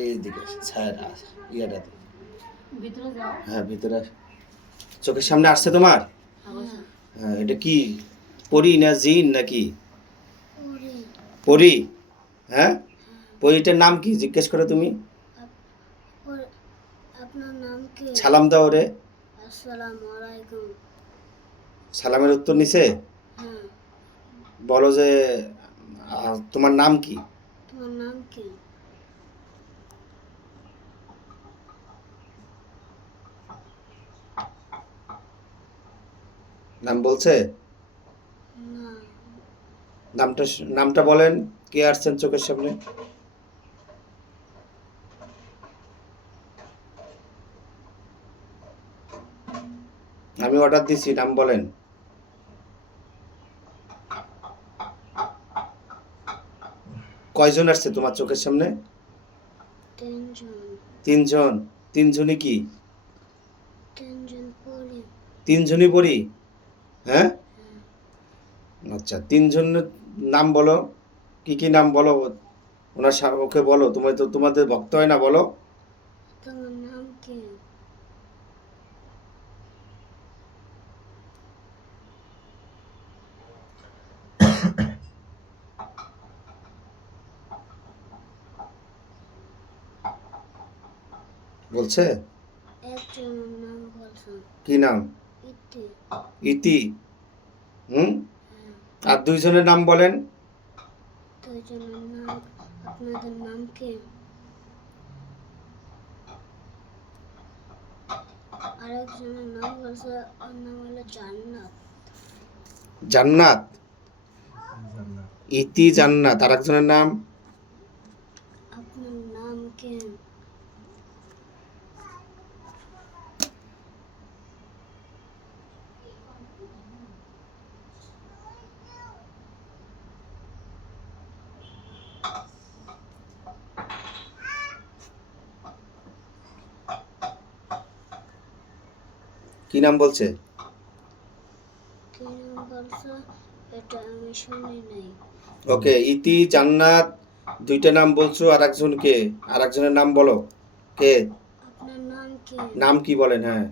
এইদিকে ছায়া ইয়াটা ভিতরে যাও। হ্যাঁ ভিতরে চোখের সামনে আসছে তোমার? হ্যাঁ এটা কি পরি না জিন নাকি? পরি। হ্যাঁ পরিটার নাম কি জিজ্ঞেস করো তুমি? আপনার নাম কি? সালাম দাও রে। আসসালামু আলাইকুম। সালামের উত্তর নিছে? হ্যাঁ। বলো যে তোমার নাম কি? তোমার নাম কি? নাম বলছে? না। নামটা বলেন। কে আসছেন চোখের সামনে? আমি অর্ডার দিছি, নাম বলেন। কয়জন আসছে তোমার চোখের সামনে? তিনজন। তিনজন। তিনজনই কি? তিনজন পরি। তিনজনই পড়ি? হ্যাঁ আচ্ছা তিনজনের নাম বলো। কি কি নাম বলো? ওকে বলো, তুমি তো তোমাদের ভক্ত হয় না, বলো। তোমার নাম কি? বলছে? একজনের নাম বলছো। কি নাম? ইতি। ইতি। আর দুইজনের নাম বলেন। দুইজনের নাম। আপনাদের নাম কি? আরেকজনের নাম বলছে, ওর নাম হলো জান্নাত। জান্নাত। ইতি জান্নাত। আর একজনের নাম? আপনার নাম কি? কি নাম বলছে? কি নাম বলছো এটা আমি শুনি নাই। ওকে ইতি জান্নাত দুইটা নাম বলছো, আর একজন কে? আর একজনের নাম বলো। কে? আপনার নাম কি? নাম কি বলেন? হ্যাঁ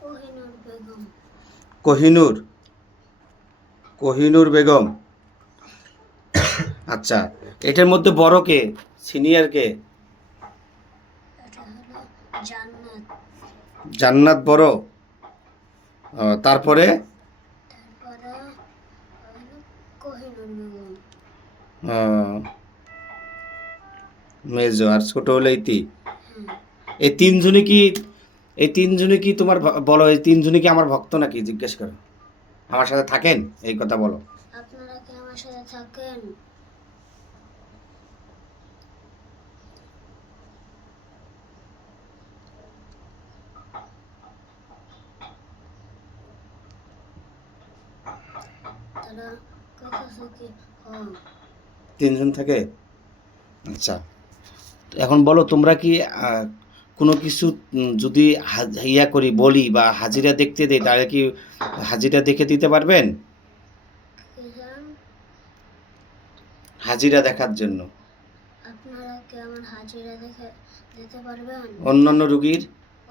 কোহিনূর বেগম। কোহিনূর। কোহিনূর বেগম। আচ্ছা এটার মধ্যে বড় কে, সিনিয়র কে? এটা হলো জান্নাত। জান্নাত বড়। তারপরে? তারপরে হলো কোহিনূর বেগম। মেজো আর ছোট হলো ইতি। হ্যাঁ। এই তিনজনে কি, এই তিনজনে কি তোমার বলো, এই তিনজনে কি আমার ভক্ত নাকি জিজ্ঞেস করো? আমার সাথে থাকেন এই কথা বলো। আপনারা কি আমার সাথে থাকেন? তারা কইতাছে কি তিনজন থাকে? আচ্ছা এখন বলো তোমরা কি কোনো কিছু যদি ইয়া করি বলি বা হাজিরা দেখতে দেই, তাহলে কি হাজিরা দেখে দিতে পারবেন? হাজিরা দেখার জন্য। আপনারা কি আমার হাজিরা দেখে দিতে পারবেন? অন্যান্য রুগীর?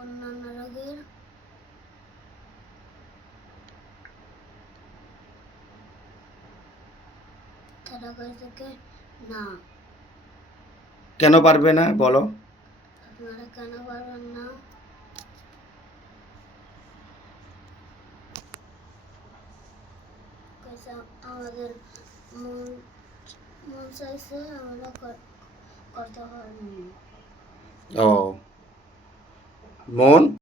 অন্যান্য রোগীর? তারা কইছে কি না। কেন পারবে না বলো? আপনারা কেন পারবেন না? কইছে আমাদের মন মন চাইছে আমরা করতে পারিনি। ও মন